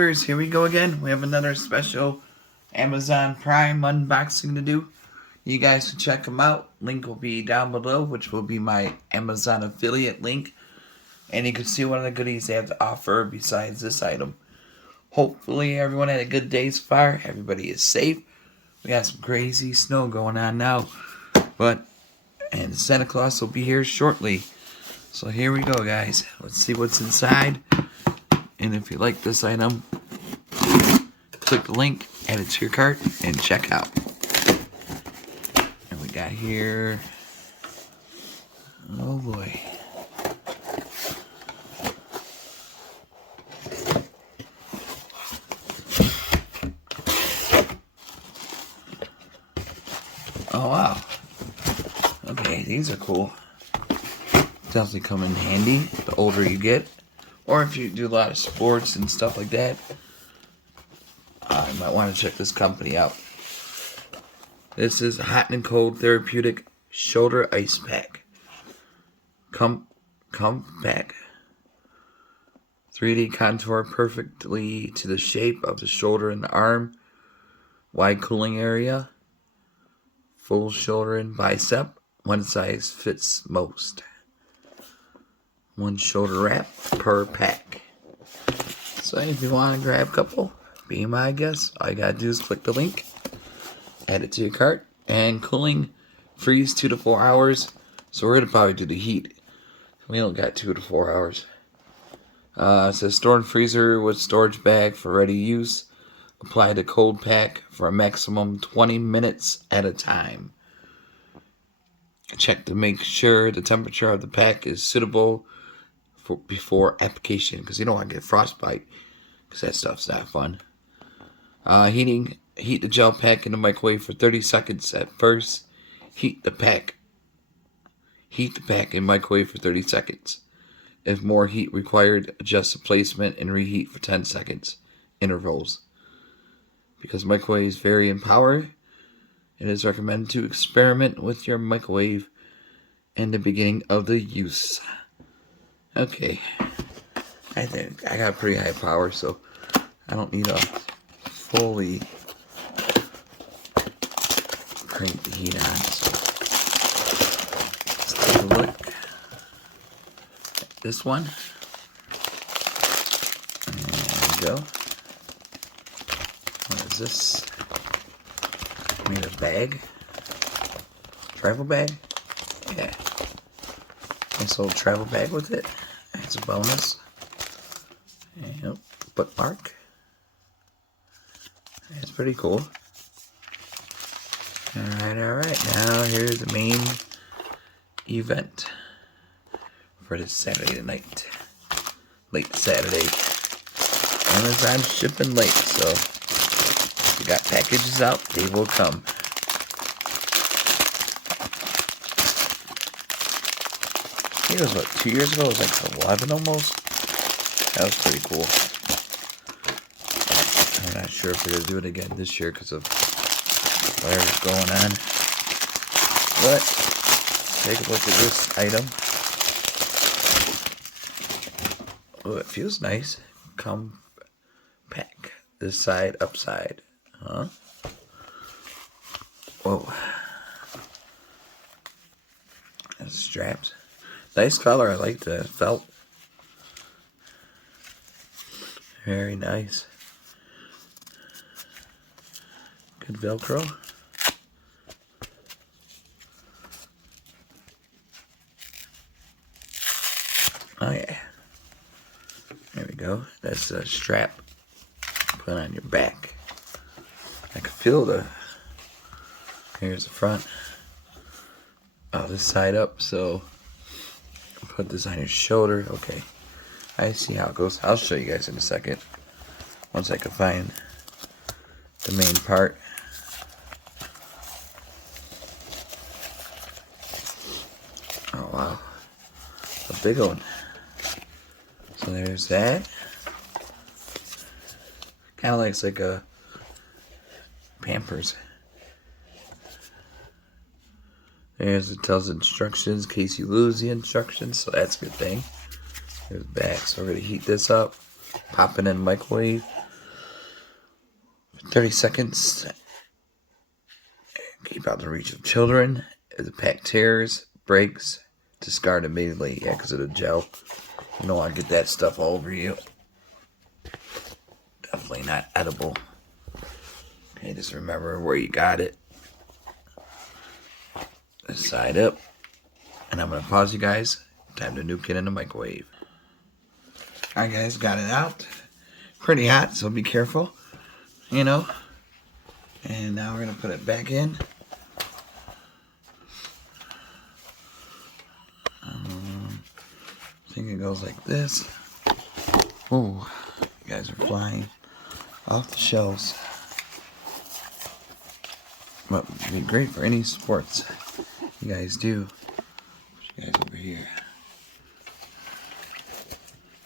YouTubers, here we go again. We have another special Amazon Prime unboxing to do. You guys can check them out. Link will be down below, which will be my Amazon affiliate link. And you can see what other goodies they have to offer besides this item. Hopefully everyone had a good day so far. Everybody is safe. We got some crazy snow going on now. And Santa Claus will be here shortly. So here we go, guys. Let's see what's inside. And if you like this item, click the link, add it to your cart, and check out. And we got here, oh boy. Oh wow. Okay, these are cool. Definitely come in handy the older you get. Or if you do a lot of sports and stuff like that, you might want to check this company out. This is Hot and Cold Therapeutic Shoulder Ice Pack. Comfpack. 3D contour perfectly to the shape of the shoulder and the arm. Wide cooling area. Full shoulder and bicep. One size fits most. One shoulder wrap per pack. So if you want to grab a couple, be my guest. All you gotta do is click the link, add it to your cart, and cooling freeze 2 to 4 hours. So we're gonna probably do the heat. We don't got 2 to 4 hours. It says store in freezer with storage bag for ready use. Apply the cold pack for a maximum 20 minutes at a time. Check to make sure the temperature of the pack is suitable before application, because you don't want to get frostbite, because that stuff's not fun. Heat the gel pack in the microwave for 30 seconds at first. Heat the pack in microwave for 30 seconds. If more heat required, adjust the placement and reheat for 10 seconds intervals. Because microwaves vary in power, it is recommended to experiment with your microwave in the beginning of the use. Okay, I think I got pretty high power, so I don't need to fully crank the heat on. So let's take a look at this one. There we go. What is this? Made a bag? Travel bag? Yeah. Nice little travel bag with it. That's a bonus. Yep. Bookmark. That's pretty cool. Alright. Now here's the main event for this Saturday night. Late Saturday. Amazon shipping late, so if you got packages out, they will come. I think it was, what, 2 years ago? It was like 11 almost. That was pretty cool. I'm not sure if they're going to do it again this year because of whatever's going on. But, take a look at this item. Oh, it feels nice. Comfpack. This side, upside. Huh? Whoa. That's straps. Nice color. I like the felt. Very nice. Good Velcro. Oh yeah. There we go. That's a strap. Put on your back. I can feel the. Here's the front. Oh, this side up, so put this on your shoulder. Okay, I see how it goes. I'll show you guys in a second once I can find the main part. Oh wow, a big one. So there's that. Kind of looks like a Pampers. There's, it tells instructions in case you lose the instructions, so that's a good thing. There's the back, so we're going to heat this up, pop it in the microwave 30 seconds. Keep out the reach of children. If the pack tears, breaks, discard immediately. Yeah, because of the gel. You don't want to get that stuff all over you. Definitely not edible. Okay, just remember where you got it. This side up. And I'm going to pause you guys. Time to nuke it in the microwave. Alright guys, got it out. Pretty hot, so be careful. You know. And now we're going to put it back in. I think it goes like this. Oh, you guys are flying off the shelves. But it'd be great for any sports you guys do. Put you guys over here.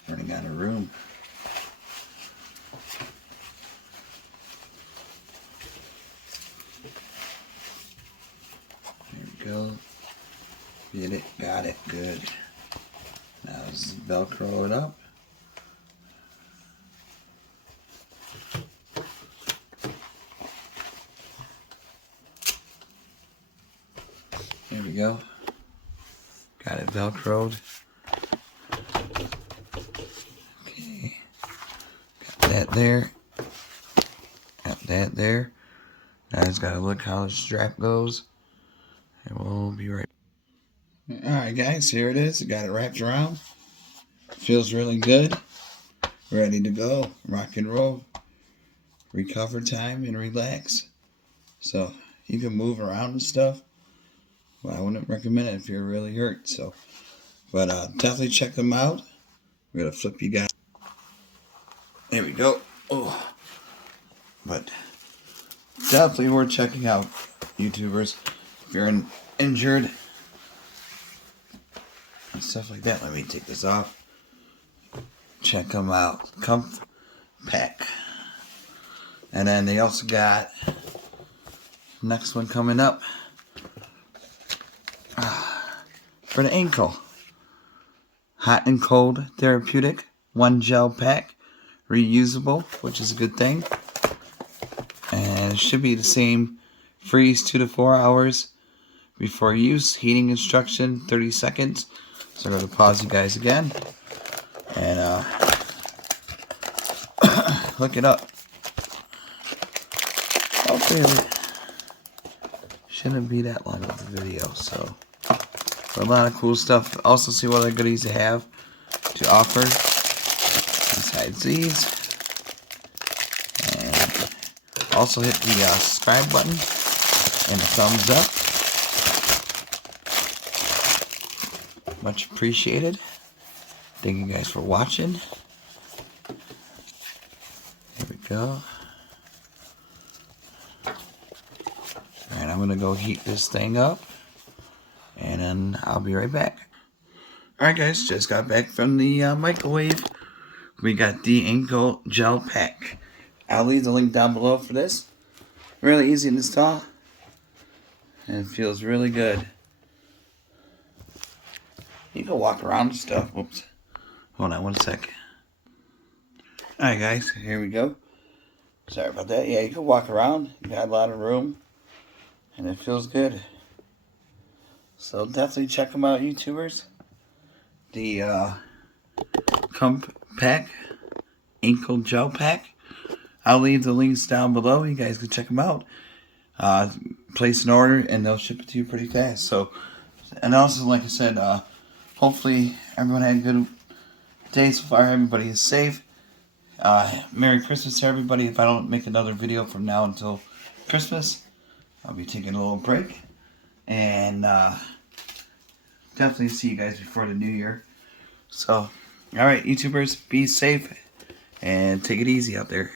Running out of room. There we go. Get it, got it, good. Now let's Velcro it up. There we go. Got it Velcroed. Okay. Got that there. Got that there. Now I just gotta look how the strap goes. And we'll be right. Alright guys, here it is. Got it wrapped around. Feels really good. Ready to go. Rock and roll. Recover time and relax. So you can move around and stuff. Well, I wouldn't recommend it if you're really hurt. So, but definitely check them out. We're gonna flip you guys. There we go. Oh, but definitely worth checking out, YouTubers. If you're injured and stuff like that, let me take this off. Check them out. Comfpack. And then they also got next one coming up for the ankle. Hot and cold therapeutic. One gel pack. Reusable, which is a good thing. And it should be the same. Freeze 2 to 4 hours before use. Heating instruction 30 seconds. So I'm going to pause you guys again. And look it up. Hopefully it shouldn't be that long of a video. So a lot of cool stuff. Also see what other goodies they have to offer besides these. And also hit the subscribe button and the thumbs up. Much appreciated. Thank you guys for watching. There we go. Alright, I'm going to go heat this thing up. And then I'll be right back. Alright guys, just got back from the microwave. We got the ankle gel pack. I'll leave the link down below for this. Really easy to install. And it feels really good. You can walk around and stuff. Whoops. Hold on one sec. Alright guys, here we go. Sorry about that. Yeah, you can walk around. You got a lot of room. And it feels good. So definitely check them out, YouTubers. The Comfpack ankle gel pack. I'll leave the links down below. You guys can check them out. Place an order and they'll ship it to you pretty fast. So, and also, like I said, hopefully everyone had a good day so far. Everybody is safe. Merry Christmas to everybody. If I don't make another video from now until Christmas, I'll be taking a little break. And definitely see you guys before the new year. So, alright, YouTubers, be safe and take it easy out there.